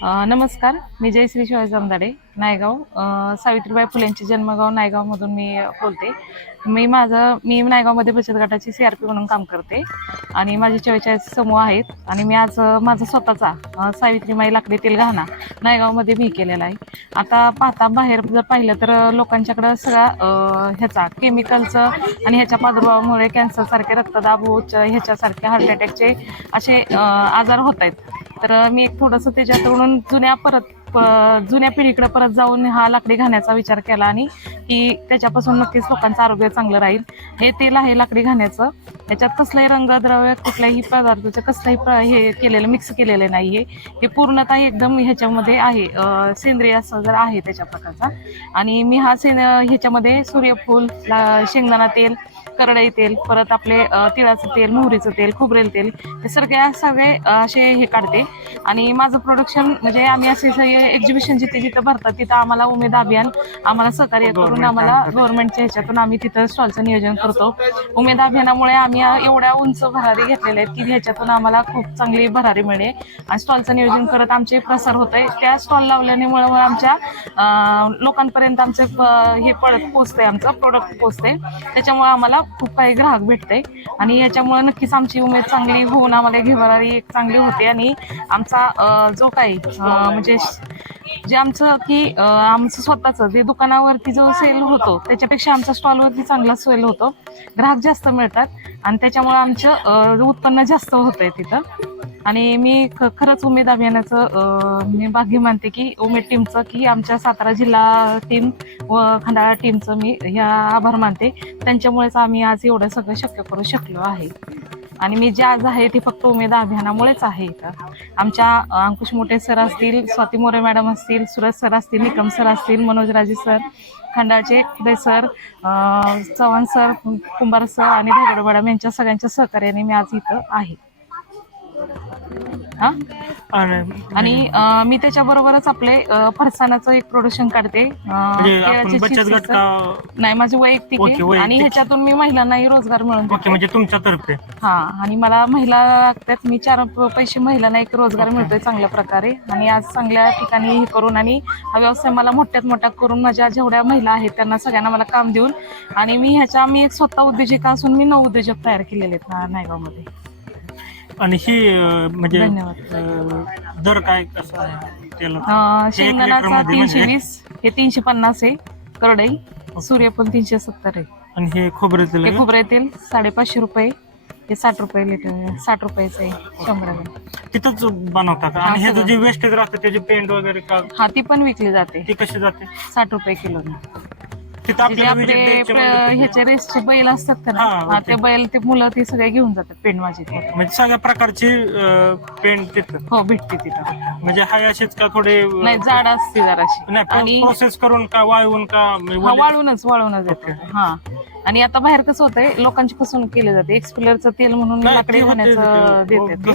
नमस्कार. मी जयश्री शिवाजी जामदाडे नायगाव. सावित्रीबाई फुलेंचे जन्मगाव नायगावमधून मी बोलते. मी माझं मी नायगावमध्ये बचत गटाची सी आर पी म्हणून काम करते. आणि माझे चव्वेचाळीस समूह आहेत. आणि मी आज माझा स्वतःचा सावित्रीमाई लाकडी तेल घाणा नायगावमध्ये मी केलेला आहे. आता पाहता बाहेर जर पाहिलं तर लोकांच्याकडं सगळा ह्याचा केमिकलचं आणि ह्याच्या प्रादुर्भावामुळे कॅन्सरसारखे रक्तदाब उच्च ह्याच्यासारखे हार्ट अटॅकचे असे आजार होत आहेत. तर मी एक थोडंसं त्याच्याकडून जुन्या परत जुन्या पिढीकडे परत जाऊन हा लाकडी घाण्याचा विचार केला आणि की त्याच्यापासून नक्कीच लोकांचं आरोग्य चांगलं राहील. हे तेल आहे लाकडी घाण्याचं. त्याच्यात कसलंही रंगद्रव्य कुठल्याही पदार्थाचं कसलंही प्र- हे केलेलं मिक्स केलेलं नाही आहे हे पूर्णतः एकदम ह्याच्यामध्ये आहे. सेंद्रिय असं जर आहे त्याच्या प्रकारचा. आणि मी हा सेन ह्याच्यामध्ये सूर्यफूल शेंगदाणा तेल करडई तेल परत आपले तिळाचं तेल मोहरीचं तेल खोबरेल तेल हे सगळ्या सगळे असे हे काढते. आणि माझं प्रोडक्शन म्हणजे आम्ही असे एक्झिबिशन जिथे जिथं भरतात तिथं आम्हाला उमेद अभियान आम्हाला सहकार्य करून आम्हाला. गव्हर्नमेंटच्या ह्याच्यातून आम्ही तिथं स्टॉलचं नियोजन करतो. उमेद अभियानामुळे आम्ही एवढ्या उंच भरारी घेतलेल्या आहेत की ह्याच्यातून आम्हाला खूप चांगली भरारी मिळते आणि स्टॉलचं नियोजन करत आमचे प्रसार होत आहे त्या स्टॉल लावल्यामुळे आमच्या लोकांपर्यंत आमचे हे पडत पोचते आमचं प्रोडक्ट पोचते त्याच्यामुळे आम्हाला खूप काही ग्राहक भेटते आणि याच्यामुळे नक्कीच आमची उमेद चांगली होऊन आम्हाला घेणारी एक चांगली होते आणि आमचा आमचा जो काही म्हणजे जे आमचं की आमचं स्वतःचं जे दुकानावरती जो सेल होतो त्याच्यापेक्षा आमच्या स्टॉलवरती चांगला सेल होतो. ग्राहक जास्त मिळतात आणि त्याच्यामुळे आमचं उत्पन्न जास्त होतंय तिथं. आणि मी ख खरंच उमेद अभियानाचं मी भाग्य मानते की उमेद टीमचं की आमच्या सातारा जिल्हा टीम व खंडाळा टीमचं मी ह्या आभार मानते. त्यांच्यामुळेच आम्ही आज एवढं सगळं शक्य करू शकलो आहे. आणि मी जे आज आहे ती फक्त उमेद अभियानामुळेच आहे इथं. आमच्या अंकुश मोठे सर असतील स्वाती मोरे मॅडम असतील सुरज सर असतील निकम सर असतील मनोज राजे sir खंडाचे Khude sir Chavan sir Kumbhar sir आणि धागडे मॅडम यांच्या सगळ्यांच्या सहकार्याने मी आज इथं आहे. हा? आणि अं, मी त्याच्याबरोबरच आपले अं, फरसाणाचं एक प्रोडक्शन काढते. अं, म्हणजे आपण केळाचे बचत chips गट असतात. का नाही माझे वैयक्तिक ओके, आहे वैयक्तिक. आणि ह्याच्यातून मी महिलांनाही रोजगार मिळवून ओके देते. म्हणजे तुमच्या तर्फे हा आणि मला महिला लागतात मी चार प- पैसे महिलांना एक रोजगार मिळतोय चांगल्या प्रकारे. आणि आज चांगल्या ठिकाणी हे करून आणि हा व्यवसाय मला मोठ्यात मोठा करून माझ्या जेवढ्या महिला आहेत त्यांना सगळ्यांना मला काम देऊन. आणि मी ह्याच्या मी एक स्वतः उद्योजिका असून मी नऊ उद्योजक तयार केलेले आहेत ना- नायगावमध्ये. आणि ही अं, म्हणजे धन्यवाद. अं, दर काय कसं आहे त्याला? अं, एक शेंगदाण्याचा लिटरमध्ये तीनशे म्हणजे? वीस हे तीनशे पन्नास आहे करडई सूर्यफूल तीनशे सत्तर आहे. आणि हे खोबरे तेल हे आहे? खोबरे तेल साडेपाचशे रुपये हे साठ रुपये लिटर साठ रुपयाचं आहे शंभर ग्रॅम तिथंच बनवता का? हा, आणि हे सगळं. जे वेस्टेज राहतं त्याचे पेंट वगैरे का? हा ती पण विकली जाते. ती कशी जाते? साठ रुपये किलो तिथं जे आपल्याला आपले द्यायची प- म्हणजे ह्याचे रेसचे बैल असतात का ना हा, ओके. ते. बैल ते मुलं ते सगळे घेऊन जातात पेंट माझी म्हणजे सगळ्या प्रकारची पेंट तिथं. हो भेटते तिथं. म्हणजे हाय असेच का थोडे नाही जाड असते जराशी. नाही आणि प्रोसेस करून का वाळवून का म्हणजे हा वाळूनच वाळूनच येतात हा. आणि आता बाहेर कसं होतंय लोकांची फसवणूक केली जाते. एक्सपिलरचं तेल म्हणून नाही, लाकडी ते होते- खाण्याचं ते- देतात.